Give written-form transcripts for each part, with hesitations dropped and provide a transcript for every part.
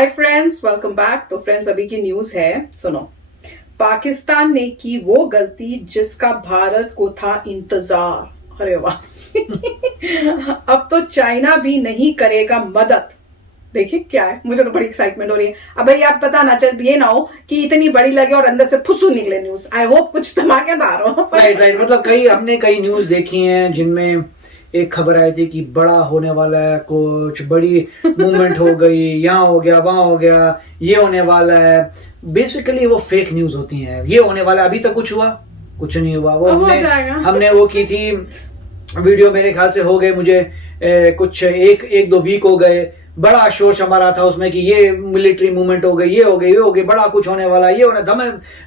Hi friends, welcome back. तो friends, अभी की न्यूज है, सुनो। पाकिस्तान ने की वो गलती जिसका भारत को था इंतजार। अरे वाह। अब तो चाइना भी नहीं करेगा मदद। देखिए क्या है, मुझे तो बड़ी एक्साइटमेंट हो रही है। अब भाई आप पता ना चल ये ना हो कि इतनी बड़ी लगे और अंदर से फुसू निकले न्यूज। आई होप कुछ धमाकेदार हो। राइट मतलब हमने कई न्यूज देखी हैं जिनमें एक खबर आई थी कि बड़ा होने वाला है, कुछ बड़ी मूवमेंट हो गई, यहाँ हो गया, वहां हो गया, ये होने वाला है। बेसिकली वो फेक न्यूज होती हैं। ये होने वाला, अभी तक कुछ हुआ, कुछ नहीं हुआ। वो हमने वो की थी वीडियो, मेरे ख्याल से हो गए मुझे कुछ एक दो वीक हो गए। बड़ा शोर शमारा था उसमें कि ये मिलिट्री मूवमेंट हो गई, ये हो गई, ये हो गई, बड़ा कुछ होने वाला, ये होने दम,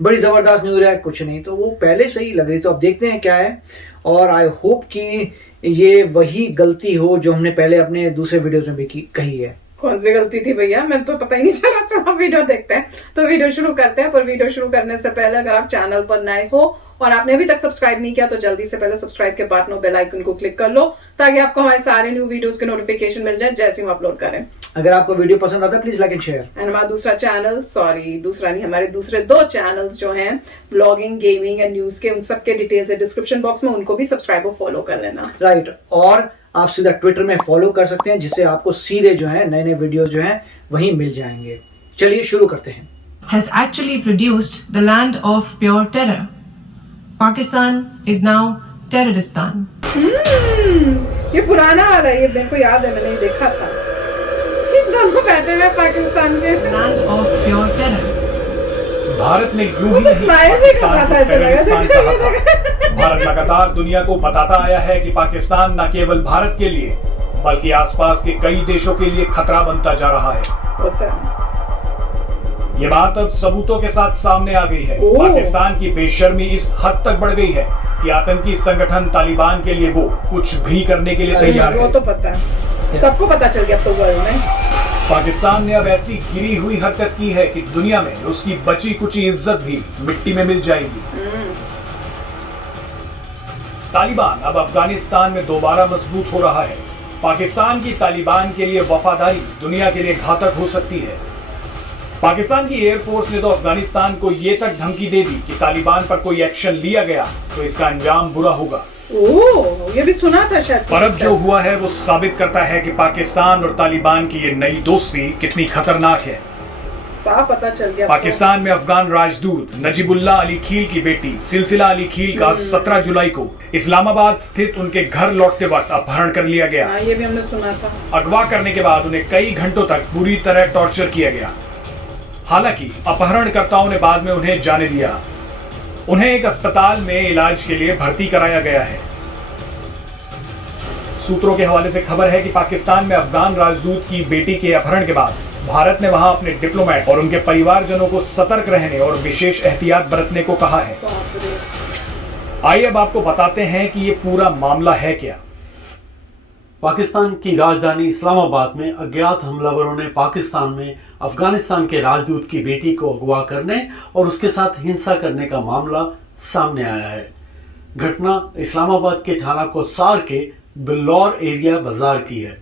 बड़ी जबरदस्त न्यूज है। कुछ नहीं, तो वो पहले से ही लग रही। तो अब देखते हैं क्या है। और आई होप कि ये वही गलती हो जो हमने पहले अपने दूसरे वीडियोस में भी कही है। कौन सी गलती थी भैया, मैं तो पता ही नहीं चला। तो वीडियो देखते हैं, तो वीडियो शुरू करते हैं। पर वीडियो शुरू करने से पहले अगर आप चैनल पर नए हो और आपने अभी तक सब्सक्राइब नहीं किया तो जल्दी से पहले सब्सक्राइब के बटन और बेल आइकन को क्लिक कर लो, ताकि आपको हमारे सारे न्यू वीडियोस के नोटिफिकेशन मिल जाए जैसे हम अपलोड करें। अगर आपको वीडियो पसंद आता है please like and share. And हमारा दूसरा चैनल, दूसरा नहीं, हमारे दूसरे 2 चैनल्स जो हैं ब्लॉगिंग, गेमिंग एंड न्यूज के, उन सबके डिटेल्स है डिस्क्रिप्शन बॉक्स में, उनको भी सब्सक्राइब और फॉलो कर लेना। राइट और आप सीधा ट्विटर में फॉलो कर सकते हैं, जिससे आपको सीधे जो है नए नए वीडियोस जो हैं वहीं मिल जाएंगे। चलिए शुरू करते हैं। Has actually produced the land of pure terror. Pakistan is now Terroristan. ये पुराना वाला, ये मेरे को याद है, मैंने देखा था। ये दोनों बैठे हुए पाकिस्तान के। Land of pure terror. Bharat ने यूं ही नहीं पाकिस्तान को टेररिस्तान कहा था। भारत लगातार दुनिया को बताता आया है कि पाकिस्तान न केवल भारत के लिए बल्कि आसपास के कई देशों के लिए खतरा बनता जा रहा है। ये बात अब सबूतों के साथ सामने आ गई है। पाकिस्तान की बेशर्मी इस हद तक बढ़ गई है कि आतंकी संगठन तालिबान के लिए वो कुछ भी करने के लिए तैयार है। वो तो पता है, सबको पता चल गया अब तो वर्ल्ड में। पाकिस्तान ने अब ऐसी गिरी हुई हरकत की है कि दुनिया में उसकी बची कुची इज्जत भी मिट्टी में मिल जाएगी। तालिबान अब अफगानिस्तान में दोबारा मजबूत हो रहा है। पाकिस्तान की तालिबान के लिए वफादारी दुनिया के लिए घातक हो सकती है। पाकिस्तान की एयरफोर्स ने तो अफगानिस्तान को ये तक धमकी दे दी कि तालिबान पर कोई एक्शन लिया गया तो इसका अंजाम बुरा होगा। ये भी सुना था शायद। पर अब जो हुआ है वो साबित करता है कि पाकिस्तान और तालिबान की ये नई दोस्ती कितनी खतरनाक है। साफ पता चल गया। पाकिस्तान में अफगान राजदूत नजीबुल्लाह अली खील की बेटी सिलसिला अली खील का 17 जुलाई को इस्लामाबाद स्थित उनके घर लौटते वक्त अपहरण कर लिया गया। ये भी हमने सुना था। अगवा करने के बाद उन्हें कई घंटों तक बुरी तरह टॉर्चर किया गया। हालांकि अपहरणकर्ताओं ने बाद में उन्हें जाने दिया। उन्हें एक अस्पताल में इलाज के लिए भर्ती कराया गया है। सूत्रों के हवाले से खबर है कि पाकिस्तान में अफगान राजदूत की बेटी के अपहरण के बाद भारत ने वहां अपने डिप्लोमेट और उनके परिवारजनों को सतर्क रहने और विशेष एहतियात बरतने को कहा है। आइए अब आपको बताते हैं कि ये पूरा मामला है क्या। पाकिस्तान की राजधानी इस्लामाबाद में अज्ञात हमलावरों ने पाकिस्तान में अफगानिस्तान के राजदूत की बेटी को अगवा करने और उसके साथ हिंसा करने का मामला सामने आया है। घटना इस्लामाबाद के थाना कोसार के बिल्लौर एरिया बाजार की है।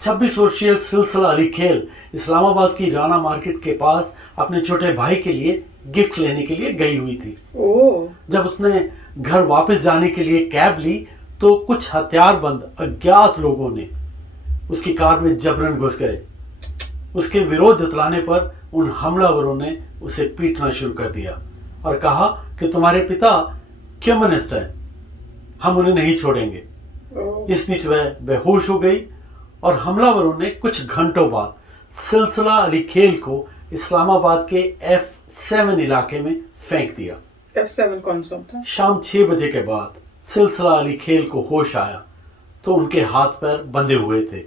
26 वर्षीय सिलसिला अली खेल इस्लामाबाद की राना मार्केट के पास अपने छोटे भाई के लिए गिफ्ट लेने के लिए गई हुई थी। जब उसने घर वापस जाने के लिए कैब ली तो कुछ हथियारबंद अज्ञात लोगों ने उसकी कार में जबरन घुस गए। उसके विरोध जतलाने पर उन हमलावरों ने उसे पीटना शुरू कर दिया और कहा कि तुम्हारे पिता कम्युनिस्ट हैं, हम उन्हें नहीं छोड़ेंगे। इस बीच वह बेहोश हो गई और हमलावरों ने कुछ घंटों बाद सिलसिला अली खेल को इस्लामाबाद के F7 इलाके में फेंक दिया। F7 कौन सा था? शाम 6 बजे के बाद सिलसिला अली खेल को होश आया तो उनके हाथ पैर बंधे हुए थे।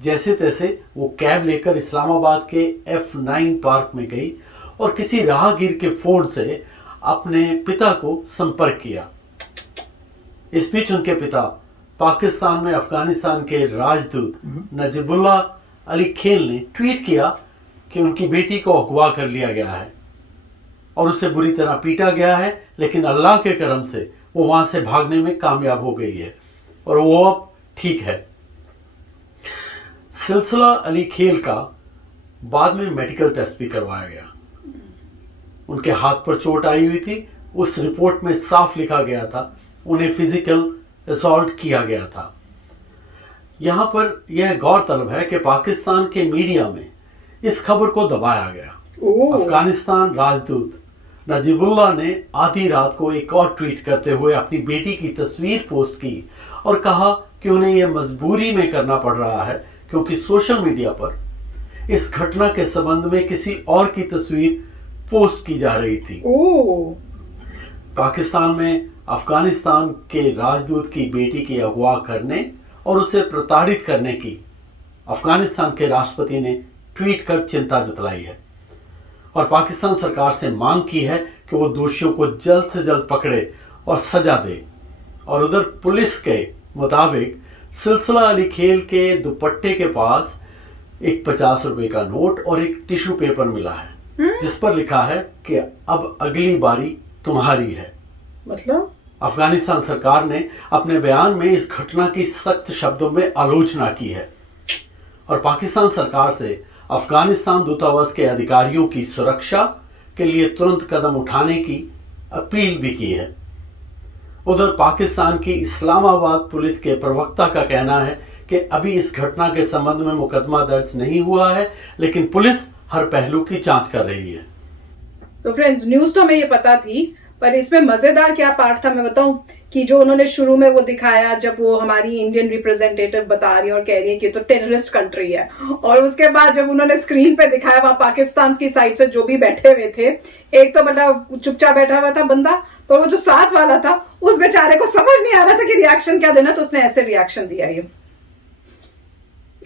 जैसे तैसे वो कैब लेकर इस्लामाबाद के F9 पार्क में गई और किसी राहगीर के फोन से अपने पिता को संपर्क किया। इस बीच उनके पिता पाकिस्तान में अफगानिस्तान के राजदूत नजीबुल्लाह अली खेल ने ट्वीट किया कि उनकी बेटी को अगवा कर लिया गया है और उसे बुरी तरह पीटा गया है, लेकिन अल्लाह के करम से वो वहां से भागने में कामयाब हो गई है और वो अब ठीक है। सिलसिला अली खेल का बाद में मेडिकल टेस्ट भी करवाया गया। उनके हाथ पर चोट आई हुई थी। उस रिपोर्ट में साफ लिखा गया था उन्हें फिजिकल असॉल्ट किया गया था। यहां पर यह गौरतलब है कि पाकिस्तान के मीडिया में इस खबर को दबाया गया। अफगानिस्तान राजदूत नजीबुल्लाह ने आधी रात को एक और ट्वीट करते हुए अपनी बेटी की तस्वीर पोस्ट की और कहा कि उन्हें यह मजबूरी में करना पड़ रहा है क्योंकि सोशल मीडिया पर इस घटना के संबंध में किसी और की तस्वीर पोस्ट की जा रही थी। पाकिस्तान में अफगानिस्तान के राजदूत की बेटी की अगवा करने और उसे प्रताड़ित करने की अफगानिस्तान के राष्ट्रपति ने ट्वीट कर चिंता जताई है और पाकिस्तान सरकार से मांग की है कि वो दोषियों को जल्द से जल्द पकड़े और सजा दे। और उधर पुलिस के मुताबिक सिलसिला अली खेल के दुपट्टे के पास एक 50 रुपए का नोट और एक टिश्यू पेपर मिला है जिस पर लिखा है कि अब अगली बारी तुम्हारी है। मतलब अफगानिस्तान सरकार ने अपने बयान में इस घटना की सख्त शब्दों में आलोचना की है और पाकिस्तान सरकार से अफगानिस्तान दूतावास के अधिकारियों की सुरक्षा के लिए तुरंत कदम उठाने की अपील भी की है। उधर पाकिस्तान की इस्लामाबाद पुलिस के प्रवक्ता का कहना है कि अभी इस घटना के संबंध में मुकदमा दर्ज नहीं हुआ है, लेकिन पुलिस हर पहलू की जांच कर रही है। तो फ्रेंड्स, न्यूज तो हमें ये पता थी, पर इसमें मजेदार क्या पार्ट था मैं बताऊं कि जो उन्होंने शुरू में वो दिखाया जब वो हमारी इंडियन रिप्रेजेंटेटिव बता रही है और कह रही है कि तो टेररिस्ट कंट्री है, और उसके बाद जब उन्होंने स्क्रीन पे दिखाया वहां पाकिस्तान की साइड से जो भी बैठे हुए थे, एक तो मतलब चुपचाप बैठा हुआ था बंदा, पर वो जो साथ वाला था उस बेचारे को समझ नहीं आ रहा था कि रिएक्शन क्या देना, तो उसने ऐसे रिएक्शन दिया, ये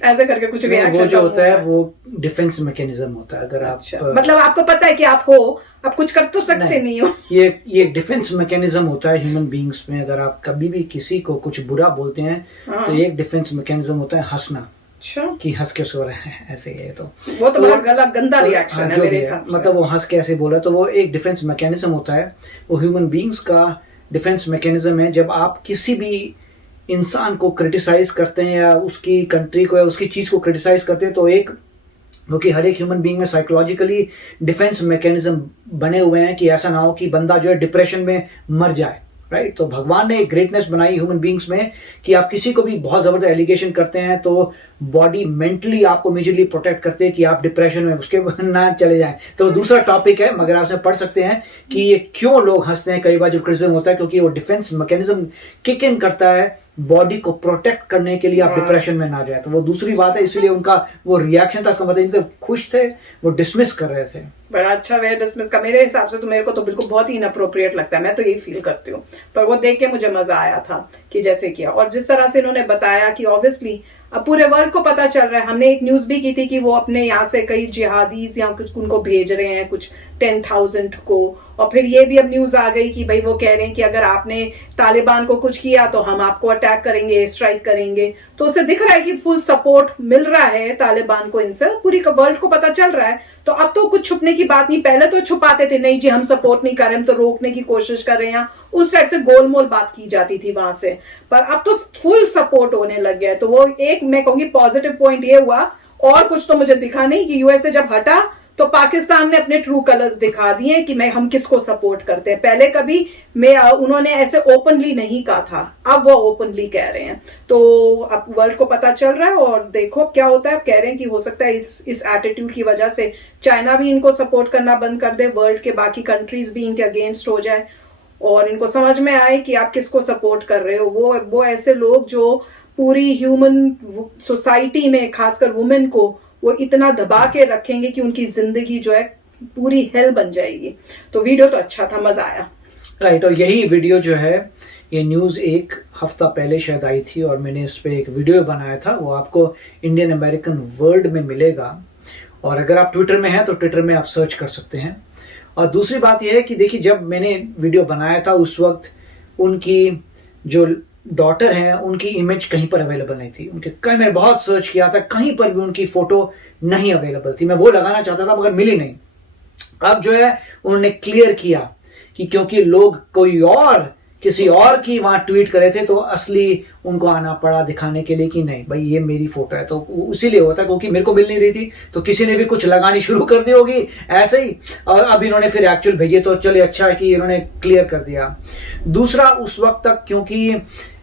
ऐसे करके कुछ रिएक्शन। वो जो होता है वो डिफेंस मैकेनिज्म होता है। अगर अच्छा, आप मतलब आपको पता है कि आप हो, आप कुछ कर तो सकते नहीं हो। ये डिफेंस मैकेनिज्म होता है ह्यूमन बीइंग्स में। अगर आप कभी भी किसी को कुछ बुरा बोलते हैं तो एक डिफेंस मैकेनिज्म होता है हंसना। अच्छा, कि हंस के सो रहे हैं ऐसे ही है, तो वो तो बड़ा गला गंदा रिएक्शन है मेरे हिसाब से। मतलब वो हंस के ऐसे बोला, तो वो एक डिफेंस मैकेनिज्म होता है। वो ह्यूमन बीइंग्स का डिफेंस मैकेनिज्म है। जब आप किसी भी इंसान को क्रिटिसाइज करते हैं या उसकी कंट्री को या उसकी चीज को क्रिटिसाइज करते हैं, तो एक क्योंकि हर एक ह्यूमन बीइंग में साइकोलॉजिकली डिफेंस मैकेनिज्म बने हुए हैं कि ऐसा ना हो कि बंदा जो है डिप्रेशन में मर जाए, राइट। तो भगवान ने एक ग्रेटनेस बनाई ह्यूमन बीइंग्स में कि आप किसी को भी बहुत जबरदस्त एलिगेशन करते हैं तो बॉडी मेंटली आपको इमीडिएटली प्रोटेक्ट करते हैं कि आप डिप्रेशन में उसके ना चले जाएं। तो दूसरा टॉपिक है, मगर आप पढ़ सकते हैं कि ये क्यों लोग हंसते हैं कई बार जब क्रिटिसिज्म होता है, क्योंकि वो डिफेंस मैकेनिज्म किक इन करता है बॉडी को प्रोटेक्ट करने के लिए आप डिप्रेशन में ना जाए। तो वो दूसरी बात है, इसीलिए उनका वो रिएक्शन था, इसका मतलब नहीं थे खुश थे, वो डिसमिस कर रहे थे। बड़ा अच्छा वे डिसमिस का मेरे हिसाब से तो मेरे को तो बिल्कुल बहुत ही इनअप्रोप्रिएट लगता है, मैं तो यही फील करती हूँ। पर वो देख के मुझे मजा आया था कि जैसे किया, और जिस तरह से इन्होंने बताया कि ऑब्वियसली अब पूरे वर्ल्ड को पता चल रहा है। हमने एक न्यूज भी की थी कि वो अपने यहाँ से कई जिहादीज या कुछ उनको भेज रहे हैं, कुछ 10,000 को, और फिर ये भी अब न्यूज आ गई कि भाई वो कह रहे हैं कि अगर आपने तालिबान को कुछ किया तो हम आपको अटैक करेंगे, स्ट्राइक करेंगे। तो उसे दिख रहा है कि फुल सपोर्ट मिल रहा है तालिबान को, इनसे पूरी वर्ल्ड को पता चल रहा है। तो अब तो कुछ छुपने की बात नहीं, पहले तो छुपाते थे, नहीं जी हम सपोर्ट नहीं कर रहे, हम तो रोकने की कोशिश कर रहे हैं, उस टाइप से गोलमोल बात की जाती थी वहां से। पर अब तो फुल सपोर्ट होने लग गया है। तो वो एक मैं कहूंगी पॉजिटिव पॉइंट ये हुआ, और कुछ तो मुझे दिखा नहीं कि यूएसए जब हटा तो पाकिस्तान ने अपने ट्रू कलर्स दिखा दिए कि मैं हम किसको सपोर्ट करते हैं। पहले कभी उन्होंने ऐसे ओपनली नहीं कहा था, अब वो ओपनली कह रहे हैं। तो अब वर्ल्ड को पता चल रहा है, और देखो क्या होता है। अब कह रहे हैं कि हो सकता है इस एटीट्यूड की वजह से चाइना भी इनको सपोर्ट करना बंद कर दे, वर्ल्ड के बाकी कंट्रीज भी इनके अगेंस्ट हो जाए, और इनको समझ में आए कि आप किसको सपोर्ट कर रहे हो। वो ऐसे लोग जो पूरी ह्यूमन सोसाइटी में खासकर वुमेन को वो इतना दबा के रखेंगे कि उनकी जिंदगी जो है पूरी हेल बन जाएगी। तो वीडियो तो अच्छा था, मजा आया, राइट। और यही वीडियो जो है, ये न्यूज एक हफ्ता पहले शायद आई थी और मैंने इस पे एक वीडियो बनाया था, वो आपको इंडियन अमेरिकन वर्ल्ड में मिलेगा। और अगर आप ट्विटर में हैं तो ट्विटर में आप सर्च कर सकते हैं। और दूसरी बात यह है कि देखिए, जब मैंने वीडियो बनाया था उस वक्त उनकी जो डॉटर हैं उनकी इमेज कहीं पर अवेलेबल नहीं थी। उनके कहीं मैंने बहुत सर्च किया था, कहीं पर भी उनकी फोटो नहीं अवेलेबल थी। मैं वो लगाना चाहता था मगर मिली नहीं। अब जो है उन्होंने क्लियर किया कि क्योंकि लोग कोई और किसी और की वहां ट्वीट करे थे तो असली उनको आना पड़ा दिखाने के लिए कि नहीं भाई ये मेरी फोटो है। तो इसीलिए होता है क्योंकि मेरे को मिल नहीं रही थी तो किसी ने भी कुछ लगानी शुरू कर दी होगी ऐसे ही, और अब इन्होंने फिर एक्चुअल भेजे तो चलिए अच्छा है कि इन्होंने क्लियर कर दिया। दूसरा, उस वक्त तक क्योंकि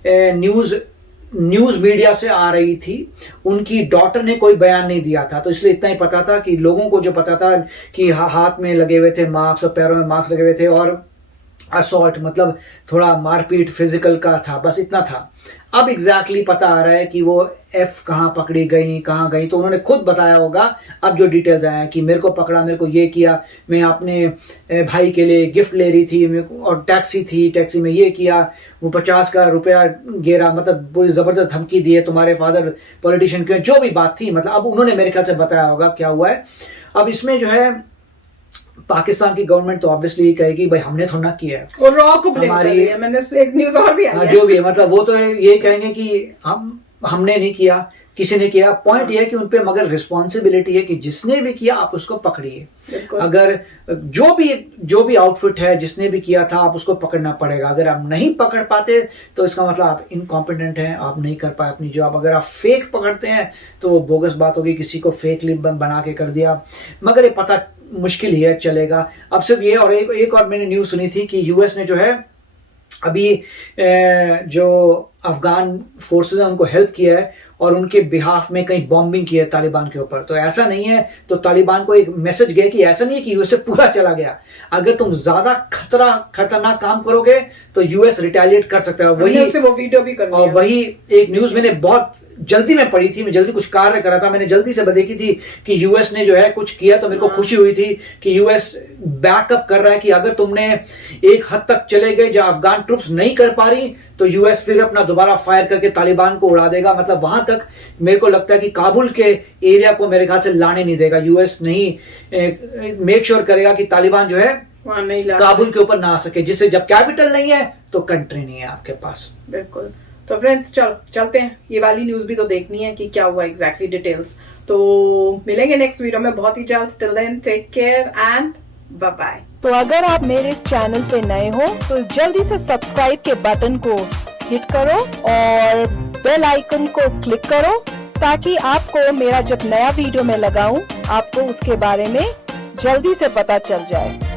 न्यूज मीडिया से आ रही थी, उनकी डॉटर ने कोई बयान नहीं दिया था, तो इसलिए इतना ही पता था कि लोगों को जो पता था कि हाथ में लगे हुए थे मार्क्स और पैरों में मार्क्स लगे हुए थे और असॉल्ट मतलब थोड़ा मारपीट फिजिकल का था, बस इतना था। अब एग्जैक्टली पता आ रहा है कि वो एफ कहाँ पकड़ी गई कहाँ गई, तो उन्होंने खुद बताया होगा अब जो डिटेल्स आए हैं कि मेरे को पकड़ा, मेरे को ये किया, मैं अपने भाई के लिए गिफ्ट ले रही थी और टैक्सी में ये किया, वो 50 का रुपया गिरा, मतलब पूरी जबरदस्त धमकी दी है, तुम्हारे फादर पॉलिटिशियन के, जो भी बात थी मतलब अब उन्होंने मेरे ख्याल से बताया होगा क्या हुआ है। अब इसमें जो है पाकिस्तान की गवर्नमेंट तो ऑब्वियसली कहेगी भाई हमने थोड़ा ना किया है, और रॉ को ब्लेम कर रही है। मैंने एक न्यूज और भी आई है। जो भी है मतलब वो तो ये कहेंगे कि हमने नहीं किया, किसी ने किया। पॉइंट ये है कि उनपे मगर रिस्पॉन्सिबिलिटी है कि जिसने भी किया आप उसको पकड़िए। अगर जो भी आउटफिट है जिसने भी किया था आप उसको पकड़ना पड़ेगा। अगर आप नहीं पकड़ पाते तो इसका मतलब आप इनकॉम्पिटेंट हैं, आप नहीं कर पाए अपनी जॉब। अगर आप फेक पकड़ते हैं तो वो बोगस बात होगी, किसी को फेक लिप बना के कर दिया, मगर ये पता मुश्किल ही है चलेगा। अब सिर्फ ये और एक और मैंने न्यूज सुनी थी कि यूएस ने जो है अभी जो अफगान फोर्सेस हैं उनको हेल्प किया है और उनके बिहाफ में कहीं बॉम्बिंग की है तालिबान के ऊपर। तो ऐसा नहीं है, तो तालिबान को एक मैसेज गया कि ऐसा नहीं है कि यूएस से पूरा चला गया, अगर तुम ज्यादा खतरनाक काम करोगे तो यूएस रिटेलिएट कर सकता है। वही वो वीडियो भी कर और वही एक न्यूज मैंने बहुत जल्दी में पढ़ी थी, मैं जल्दी कुछ कार्य कर रहा था, मैंने जल्दी से देखी थी कि यूएस ने जो है कुछ किया, तो मेरे को खुशी हुई थी कि यूएस बैकअप कर रहा है कि अगर तुमने एक हद तक चले गए जहां अफगान ट्रुप्स नहीं कर पा रही तो यूएस फिर अपना दोबारा फायर करके तालिबान को उड़ा देगा। मतलब वहां तक मेरे को लगता है कि काबुल के एरिया को मेरे ख्याल से लाने नहीं देगा यूएस, नहीं मेक श्योर करेगा कि तालिबान जो है काबुल के ऊपर ना आ सके, जिससे जब कैपिटल नहीं है तो कंट्री नहीं है आपके पास। बिल्कुल। तो फ्रेंड्स चलते हैं, ये वाली न्यूज भी तो देखनी है कि क्या हुआ एग्जैक्टली डिटेल्स। तो मिलेंगे नेक्स्ट वीडियो में बहुत ही जल्द। Till then take care and bye bye. तो अगर आप मेरे इस चैनल पे नए हो तो जल्दी से सब्सक्राइब के बटन को हिट करो और बेल आइकन को क्लिक करो ताकि आपको मेरा जब नया वीडियो मैं लगाऊं आपको उसके बारे में जल्दी से पता चल जाए।